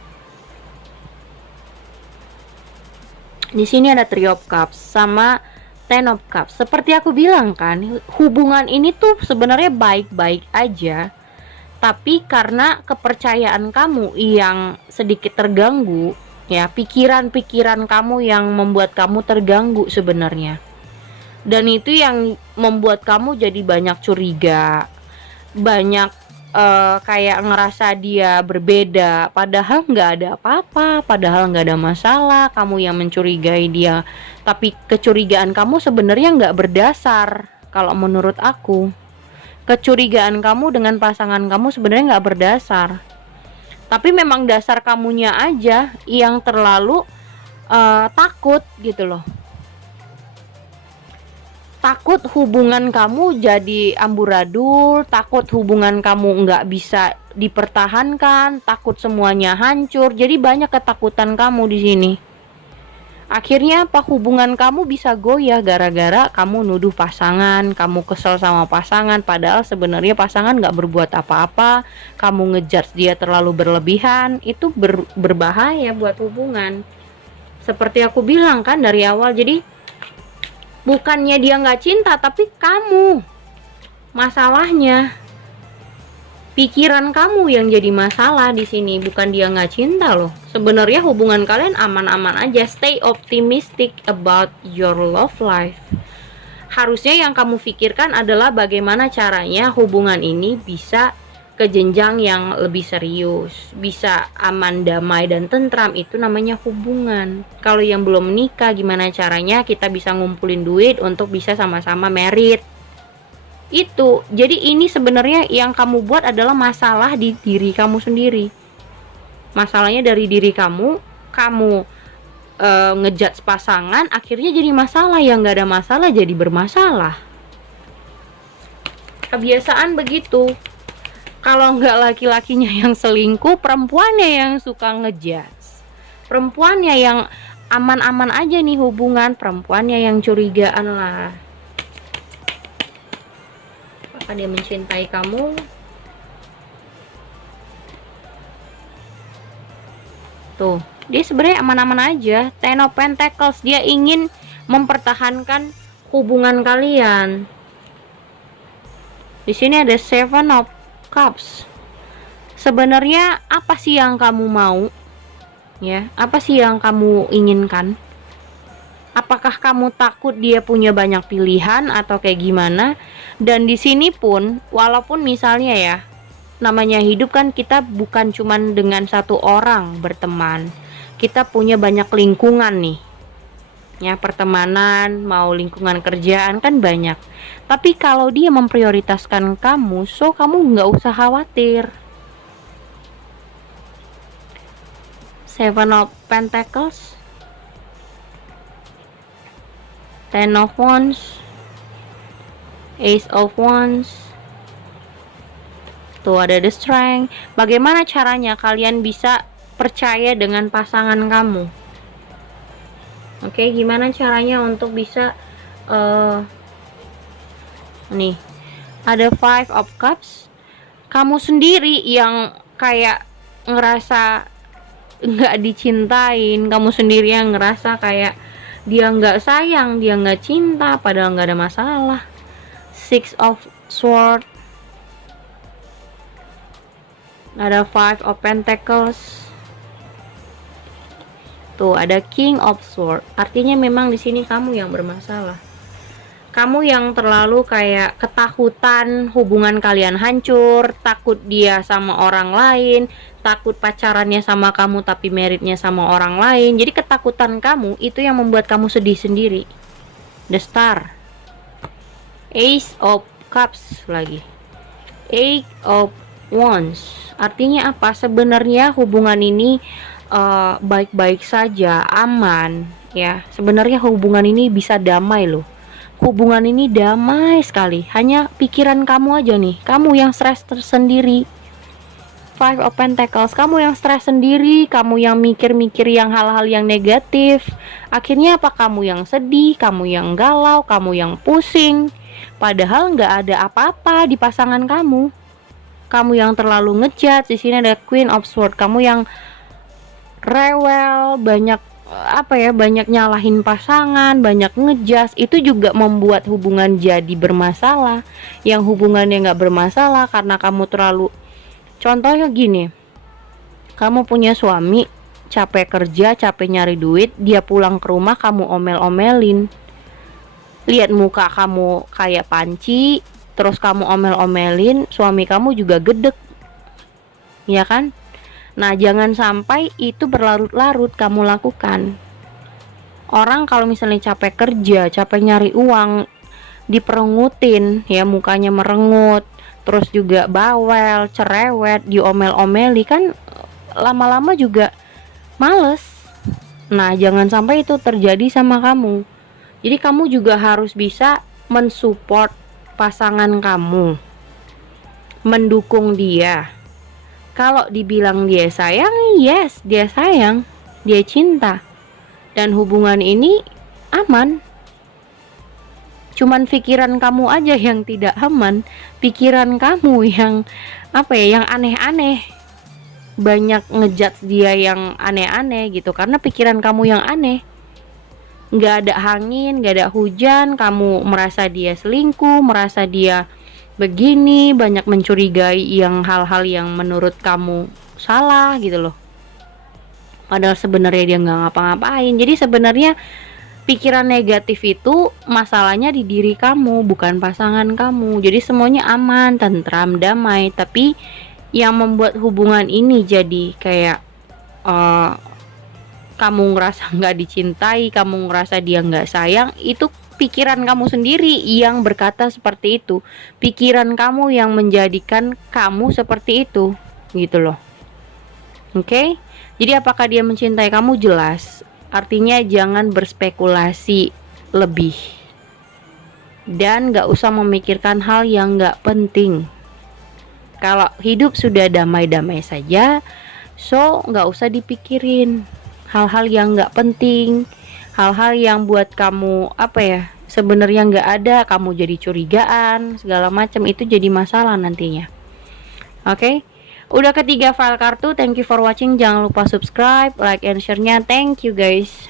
Di sini ada Three of Cups sama Ten of Cups. Seperti aku bilang kan, hubungan ini tuh sebenarnya baik-baik aja, tapi karena kepercayaan kamu yang sedikit terganggu, ya, pikiran-pikiran kamu yang membuat kamu terganggu sebenarnya. Dan itu yang membuat kamu jadi banyak curiga, banyak kayak ngerasa dia berbeda, padahal nggak ada apa-apa, padahal nggak ada masalah. Kamu yang mencurigai dia, tapi kecurigaan kamu sebenarnya nggak berdasar. Kalau menurut aku, kecurigaan kamu dengan pasangan kamu sebenarnya nggak berdasar, tapi memang dasar kamunya aja yang terlalu takut gitu loh. Takut hubungan kamu jadi amburadul, takut hubungan kamu nggak bisa dipertahankan, takut semuanya hancur. Jadi banyak ketakutan kamu di sini. Akhirnya apa, hubungan kamu bisa goyah gara-gara kamu nuduh pasangan, kamu kesel sama pasangan, padahal sebenarnya pasangan nggak berbuat apa-apa. Kamu ngejudge dia terlalu berlebihan, itu berbahaya buat hubungan. Seperti aku bilang kan dari awal, jadi bukannya dia nggak cinta, tapi kamu masalahnya. Pikiran kamu yang jadi masalah di sini, bukan dia nggak cinta loh. Sebenarnya hubungan kalian aman-aman aja. Stay optimistic about your love life. Harusnya yang kamu pikirkan adalah bagaimana caranya hubungan ini bisa ke jenjang yang lebih serius, bisa aman, damai, dan tentram. Itu namanya hubungan. Kalau yang belum menikah, gimana caranya kita bisa ngumpulin duit untuk bisa sama-sama merit. Itu, jadi ini sebenarnya yang kamu buat adalah masalah di diri kamu sendiri. Masalahnya dari diri kamu, kamu ngejudge pasangan, akhirnya jadi masalah. Yang gak ada masalah jadi bermasalah. Kebiasaan begitu. Kalau nggak laki-lakinya yang selingkuh, perempuannya yang suka ngejudge. Perempuannya yang aman-aman aja nih hubungan, perempuannya yang curigaan lah. Apakah dia mencintai kamu? Tuh, dia sebenarnya aman-aman aja. Ten of Pentacles, dia ingin mempertahankan hubungan kalian. Di sini ada Seven of Cups. Sebenarnya apa sih yang kamu mau? Ya, apa sih yang kamu inginkan? Apakah kamu takut dia punya banyak pilihan atau kayak gimana? Dan di sini pun, walaupun misalnya ya, namanya hidup kan kita bukan cuman dengan satu orang berteman. Kita punya banyak lingkungan nih. Ya, pertemanan, mau lingkungan kerjaan kan banyak. Tapi kalau dia memprioritaskan kamu, so kamu nggak usah khawatir. Seven of Pentacles, Ten of Wands, Ace of Wands. Tuh ada the Strength. Bagaimana caranya kalian bisa percaya dengan pasangan kamu? Oke, gimana caranya untuk bisa nih, ada Five of Cups. Kamu sendiri yang kayak ngerasa nggak dicintain, kamu sendiri yang ngerasa kayak dia nggak sayang, dia nggak cinta, padahal nggak ada masalah. Six of Swords, ada Five of Pentacles. Tuh ada King of Swords. Artinya memang di sini kamu yang bermasalah. Kamu yang terlalu kayak ketakutan hubungan kalian hancur, takut dia sama orang lain, takut pacarannya sama kamu tapi meritnya sama orang lain. Jadi ketakutan kamu itu yang membuat kamu sedih sendiri. The Star, Ace of Cups lagi, Eight of Wands. Artinya apa? Sebenarnya hubungan ini baik-baik saja, aman ya. Sebenarnya hubungan ini bisa damai loh. Hubungan ini damai sekali. Hanya pikiran kamu aja nih, kamu yang stres tersendiri. Five of Pentacles, kamu yang stres sendiri, kamu yang mikir-mikir yang hal-hal yang negatif. Akhirnya apa? Kamu yang sedih, kamu yang galau, kamu yang pusing. Padahal nggak ada apa-apa di pasangan kamu. Kamu yang terlalu ngejudge. Di sini ada Queen of Swords, kamu yang rewel, banyak banyak nyalahin pasangan, banyak ngejas. Itu juga membuat hubungan jadi bermasalah. Yang hubungannya nggak bermasalah karena kamu terlalu, contohnya gini, kamu punya suami, capek kerja, capek nyari duit, dia pulang ke rumah kamu omel-omelin. Lihat muka kamu kayak panci, terus kamu omel-omelin, suami kamu juga gedek, ya kan? Nah, jangan sampai itu berlarut-larut kamu lakukan. Orang kalau misalnya capek kerja, capek nyari uang, diperengutin, ya mukanya merengut, terus juga bawel, cerewet, diomel-omeli, kan lama-lama juga males. Nah, jangan sampai itu terjadi sama kamu. Jadi kamu juga harus bisa mensupport pasangan kamu, mendukung dia. Kalau dibilang dia sayang, yes, dia sayang, dia cinta, dan hubungan ini aman. Cuman pikiran kamu aja yang tidak aman, pikiran kamu yang yang aneh-aneh, banyak ngejudge dia yang aneh-aneh gitu, karena pikiran kamu yang aneh. Nggak ada angin, nggak ada hujan, kamu merasa dia selingkuh, merasa dia begini, banyak mencurigai yang hal-hal yang menurut kamu salah gitu loh. Padahal sebenarnya dia nggak ngapa-ngapain. Jadi sebenarnya pikiran negatif itu masalahnya di diri kamu, bukan pasangan kamu. Jadi semuanya aman, tentram, damai. Tapi yang membuat hubungan ini jadi kayak kamu ngerasa nggak dicintai, kamu ngerasa dia nggak sayang, itu pikiran kamu sendiri yang berkata seperti itu. Pikiran kamu yang menjadikan kamu seperti itu, gitu loh. Oke? Jadi apakah dia mencintai kamu? Jelas. Artinya jangan berspekulasi lebih. Dan gak usah memikirkan hal yang gak penting. Kalau hidup sudah damai-damai saja, so gak usah dipikirin hal-hal yang gak penting, hal-hal yang buat kamu sebenarnya nggak ada, kamu jadi curigaan segala macam, itu jadi masalah nantinya. Oke, udah ketiga file kartu. Thank you for watching. Jangan lupa subscribe, like, and share-nya. Thank you guys.